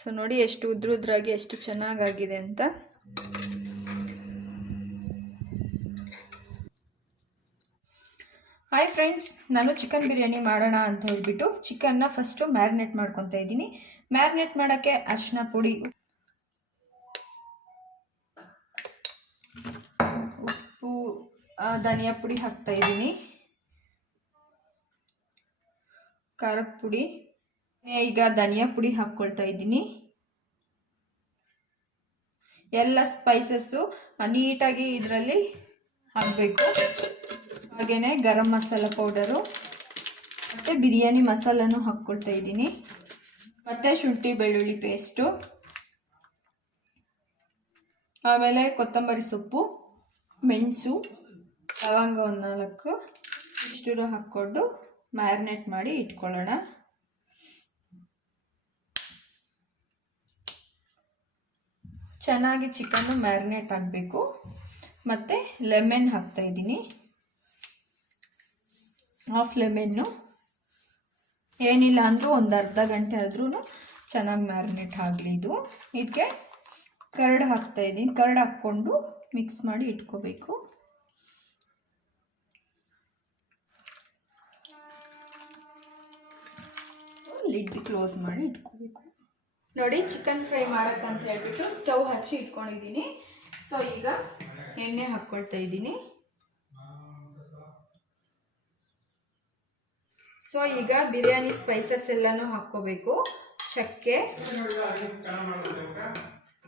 So ನೋಡಿ ಎಷ್ಟು ಉದ್ರುದ್ರಾಗಿ, ಎಷ್ಟು ಚೆನ್ನಾಗಾಗಿದೆ ಅಂತ. ಹಾಯ್ ಫ್ರೆಂಡ್ಸ್ ನಾನು ಚಿಕನ್ ಬಿರಿಯಾನಿ ಮಾಡೋಣ ಅಂತ ಹೇಳ್ಬಿಟ್ಟು ಚಿಕನ್ನ ಫಸ್ಟು ಮ್ಯಾರಿನೇಟ್ ಮಾಡ್ಕೊತಾ ಇದ್ದೀನಿ. ಮ್ಯಾರಿನೇಟ್ ಮಾಡೋಕ್ಕೆ ಅರಿಶಿನ ಪುಡಿ, ಉಪ್ಪು ಧನಿಯಾ ಪುಡಿ ಹಾಕ್ತಾ ಇದ್ದೀನಿ. ಖಾರದ ಪುಡಿ. ಈಗ ಧನಿಯಾ ಪುಡಿ ಹಾಕ್ಕೊಳ್ತಾ ಇದ್ದೀನಿ. ಎಲ್ಲ ಸ್ಪೈಸಸ್ಸು ನೀಟಾಗಿ ಇದರಲ್ಲಿ ಹಾಕಬೇಕು. ಹಾಗೆಯೇ ಗರಂ ಮಸಾಲ ಪೌಡರು ಮತ್ತು ಬಿರಿಯಾನಿ ಮಸಾಲನೂ ಹಾಕ್ಕೊಳ್ತಾ ಇದ್ದೀನಿ. ಮತ್ತು ಶುಂಠಿ ಬೆಳ್ಳುಳ್ಳಿ ಪೇಸ್ಟು ಆಮೇಲೆ ಕೊತ್ತಂಬರಿ ಸೊಪ್ಪು, ಮೆಣಸು, ಲವಂಗ ಒಂದು ನಾಲ್ಕು ಇಷ್ಟು ಹಾಕ್ಕೊಂಡು ಮ್ಯಾರಿನೇಟ್ ಮಾಡಿ ಇಟ್ಕೊಳ್ಳೋಣ. ಚೆನ್ನಾಗಿ ಚಿಕನ್ನು ಮ್ಯಾರಿನೇಟ್ ಆಗಬೇಕು. ಮತ್ತು ಲೆಮೆನ್ ಹಾಕ್ತಾಯಿದ್ದೀನಿ ಹಾಫ್ ಲೆಮೆನ್ನು. ಏನಿಲ್ಲ ಅಂದರೂ ಒಂದು ಅರ್ಧ ಗಂಟೆ ಆದ್ರೂ ಚೆನ್ನಾಗಿ ಮ್ಯಾರಿನೇಟ್ ಆಗಲಿ ಇದು. ಇದಕ್ಕೆ ಕರ್ಡ್ ಹಾಕ್ತಾಯಿದ್ದೀನಿ ಕರ್ಡ್ ಹಾಕ್ಕೊಂಡು ಮಿಕ್ಸ್ ಮಾಡಿ ಇಟ್ಕೋಬೇಕು. ಲಿಡ್ ಕ್ಲೋಸ್ ಮಾಡಿ ಇಟ್ಕೋಬೇಕು. ನೋಡಿ ಚಿಕನ್ ಫ್ರೈ ಮಾಡೋಕ್ಕಂತ ಹೇಳ್ಬಿಟ್ಟು ಸ್ಟವ್ ಹಚ್ಚಿ ಇಟ್ಕೊಂಡಿದ್ದೀನಿ. ಸೊ ಈಗ ಎಣ್ಣೆ ಹಾಕ್ಕೊಳ್ತಾ ಇದ್ದೀನಿ. ಸೊ ಈಗ ಬಿರಿಯಾನಿ ಸ್ಪೈಸಸ್ ಎಲ್ಲನೂ ಹಾಕ್ಕೋಬೇಕು. ಚಕ್ಕೆ,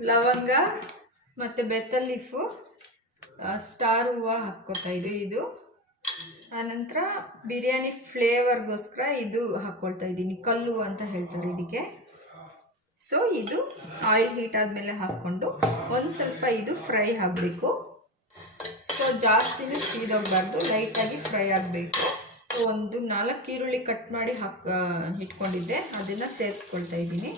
ಲವಂಗ ಮತ್ತು ಬೆತ್ತಲ್ ಲೀಫು ಸ್ಟಾರ್ ಹೂವು ಹಾಕ್ಕೋತಾ ಇದೆ ಇದು. ಆನಂತರ ಬಿರಿಯಾನಿ ಫ್ಲೇವರ್ಗೋಸ್ಕರ ಇದು ಹಾಕ್ಕೊಳ್ತಾ ಇದ್ದೀನಿ. ಕಲ್ಲು ಅಂತ ಹೇಳ್ತಾರೆ ಇದಕ್ಕೆ. ಸೊ ಇದು ಆಯಿಲ್ ಹೀಟ್ ಆದಮೇಲೆ ಹಾಕ್ಕೊಂಡು ಒಂದು ಸ್ವಲ್ಪ ಇದು ಫ್ರೈ ಆಗಬೇಕು. ಸೊ ಜಾಸ್ತಿನೂ ಸೀದೋಗಬಾರ್ದು ಲೈಟಾಗಿ ಫ್ರೈ ಆಗಬೇಕು. ಸೊ ಒಂದು ನಾಲ್ಕು ಈರುಳ್ಳಿ ಕಟ್ ಮಾಡಿ ಹಾಕ್ ಇಟ್ಕೊಂಡಿದ್ದೆ. ಅದನ್ನು ಸೇರಿಸ್ಕೊಳ್ತಾ ಇದ್ದೀನಿ.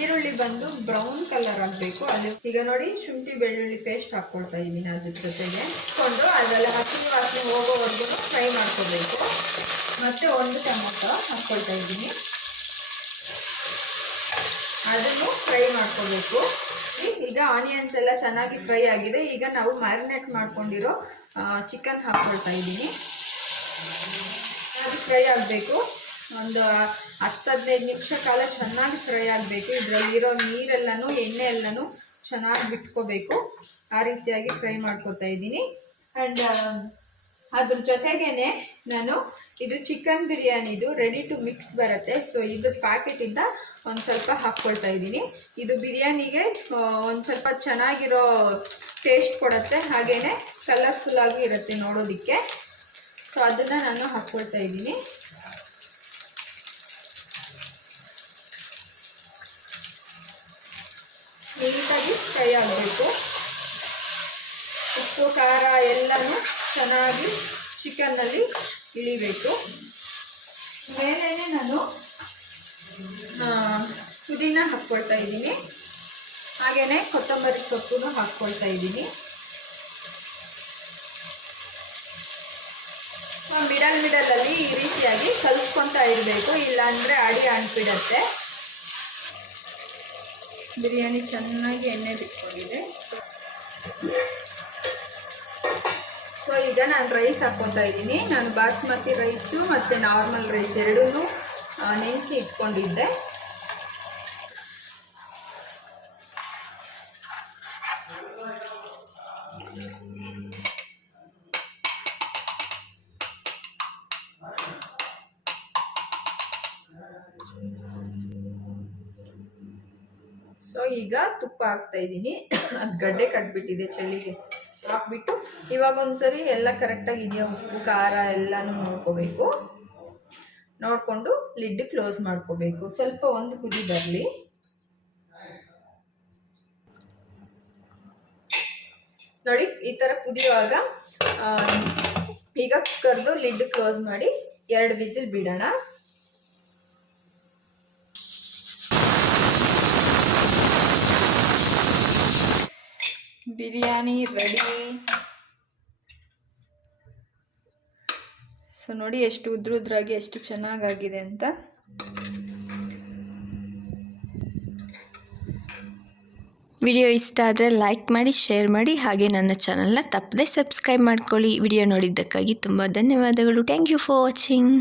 ಈರುಳ್ಳಿ ಬಂದು ಬ್ರೌನ್ ಕಲರ್ ಆಗಬೇಕು. ಅಲ್ಲಿ ಈಗ ನೋಡಿ ಶುಂಠಿ ಬೆಳ್ಳುಳ್ಳಿ ಪೇಸ್ಟ್ ಹಾಕ್ಕೊಳ್ತಾ ಇದ್ದೀನಿ ಅದ್ರ ಜೊತೆಗೆ. ಹಾಕ್ಕೊಂಡು ಅದೆಲ್ಲ ಹಸಿ ವಾಸನೆ ಹೋಗೋವರೆಗೂ ಫ್ರೈ ಮಾಡ್ಕೋಬೇಕು. ಮತ್ತೆ ಒಂದು ಟೊಮೊಟೊ ಹಾಕ್ಕೊಳ್ತಾ ಇದ್ದೀನಿ. ಅದನ್ನು ಫ್ರೈ ಮಾಡ್ಕೋಬೇಕು. ಈಗ ಆನಿಯನ್ಸ್ ಎಲ್ಲ ಚೆನ್ನಾಗಿ ಫ್ರೈ ಆಗಿದೆ. ಈಗ ನಾವು ಮ್ಯಾರಿನೇಟ್ ಮಾಡ್ಕೊಂಡಿರೋ ಚಿಕನ್ ಹಾಕ್ಕೊಳ್ತಾ ಇದ್ದೀನಿ. ಚೆನ್ನಾಗಿ ಫ್ರೈ ಆಗಬೇಕು. ಒಂದು ಹತ್ತು ಹದಿನೈದು ನಿಮಿಷ ಕಾಲ ಚೆನ್ನಾಗಿ ಫ್ರೈ ಆಗಬೇಕು. ಇದರಲ್ಲಿರೋ ನೀರೆಲ್ಲನೂ, ಎಣ್ಣೆ ಎಲ್ಲನೂ ಚೆನ್ನಾಗಿ ಬಿಟ್ಕೋಬೇಕು. ಆ ರೀತಿಯಾಗಿ ಫ್ರೈ ಮಾಡ್ಕೊತಾ ಇದ್ದೀನಿ. ಆ್ಯಂಡ್ ಅದ್ರ ಜೊತೆಗೇ ನಾನು, ಇದು ಚಿಕನ್ ಬಿರಿಯಾನಿದು ರೆಡಿ ಟು ಮಿಕ್ಸ್ ಬರುತ್ತೆ. ಸೊ ಇದು ಪ್ಯಾಕೆಟಿಂದ ಒಂದು ಸ್ವಲ್ಪ ಹಾಕ್ಕೊಳ್ತಾ ಇದ್ದೀನಿ. ಇದು ಬಿರಿಯಾನಿಗೆ ಒಂದು ಸ್ವಲ್ಪ ಚೆನ್ನಾಗಿರೋ ಟೇಸ್ಟ್ ಕೊಡುತ್ತೆ. ಹಾಗೆಯೇ ಕಲರ್ಫುಲ್ಲಾಗಿ ಇರುತ್ತೆ ನೋಡೋದಕ್ಕೆ. ಸೊ ಅದನ್ನು ನಾನು ಹಾಕ್ಕೊಳ್ತಾ ಇದ್ದೀನಿ. ನೀಟಾಗಿ ಫ್ರೈ ಆಗಬೇಕು. ಉಪ್ಪು, ಖಾರ ಎಲ್ಲನೂ ಚೆನ್ನಾಗಿ ಚಿಕನ್ನಲ್ಲಿ ಇಳಿಬೇಕು. ಮೇಲೇ ನಾನು ಪುದೀನ ಹಾಕ್ಕೊಳ್ತಾ ಇದ್ದೀನಿ. ಹಾಗೆಯೇ ಕೊತ್ತಂಬರಿ ಸೊಪ್ಪು ಹಾಕ್ಕೊಳ್ತಾ ಇದ್ದೀನಿ. ಮಿಡಲ್ ಮಿಡಲಲ್ಲಿ ಈ ರೀತಿಯಾಗಿ ಕಲಿಸ್ಕೊತಾ ಇರಬೇಕು. ಇಲ್ಲಾಂದರೆ ಅಡಿ ಅಂಟ್ಬಿಡತ್ತೆ ಬಿರಿಯಾನಿ ಚೆನ್ನಾಗಿ ಎಣ್ಣೆ ಬಿಟ್ಕೊಂಡಿದೆ. ಸೊ ಈಗ ನಾನು ರೈಸ್ ಹಾಕ್ಕೊತಾ ಇದ್ದೀನಿ. ನಾನು ಬಾಸ್ಮತಿ ರೈಸು ಮತ್ತು ನಾರ್ಮಲ್ ರೈಸ್ ಎರಡೂ ನೆನೆಸಿ ಇಟ್ಕೊಂಡಿದ್ದೆ. ಸೊ ಈಗ ತುಪ್ಪ ಹಾಕ್ತಾ ಇದ್ದೀನಿ. ಅದು ಗಡ್ಡೆ ಕಟ್ಬಿಟ್ಟಿದೆ ಚಳಿಗೆ. ಹಾಕ್ಬಿಟ್ಟು ಇವಾಗ ಒಂದ್ಸರಿ ಎಲ್ಲ ಕರೆಕ್ಟಾಗಿ ಇದೆಯಾ ಉಪ್ಪು, ಖಾರ ಎಲ್ಲನೂ ನೋಡ್ಕೋಬೇಕು. ನೋಡಿಕೊಂಡು ಲಿಡ್ ಕ್ಲೋಸ್ ಮಾಡ್ಕೋಬೇಕು. ಸ್ವಲ್ಪ ಒಂದು ಕುದಿ ಬರಲಿ. ನೋಡಿ, ಈ ಥರ ಕುದಿಯುವಾಗ ಈಗ ಕರೆದು ಲಿಡ್ ಕ್ಲೋಸ್ ಮಾಡಿ ಎರಡು ವಿಸಿಲ್ ಬಿಡೋಣ. ಬಿರಿಯಾನಿ ರೆಡಿ ಸೊ ನೋಡಿ ಎಷ್ಟು ಉದ್ರ ಉದ್ರಾಗಿ ಎಷ್ಟು ಚೆನ್ನಾಗಾಗಿದೆ ಅಂತ. ವಿಡಿಯೋ ಇಷ್ಟ ಆದರೆ ಲೈಕ್ ಮಾಡಿ ಶೇರ್ ಮಾಡಿ, ಹಾಗೆ ನನ್ನ ಚಾನಲ್ನ ತಪ್ಪದೆ ಸಬ್ಸ್ಕ್ರೈಬ್ ಮಾಡ್ಕೊಳ್ಳಿ. ವಿಡಿಯೋ ನೋಡಿದ್ದಕ್ಕಾಗಿ ತುಂಬ ಧನ್ಯವಾದಗಳು. Thank you for watching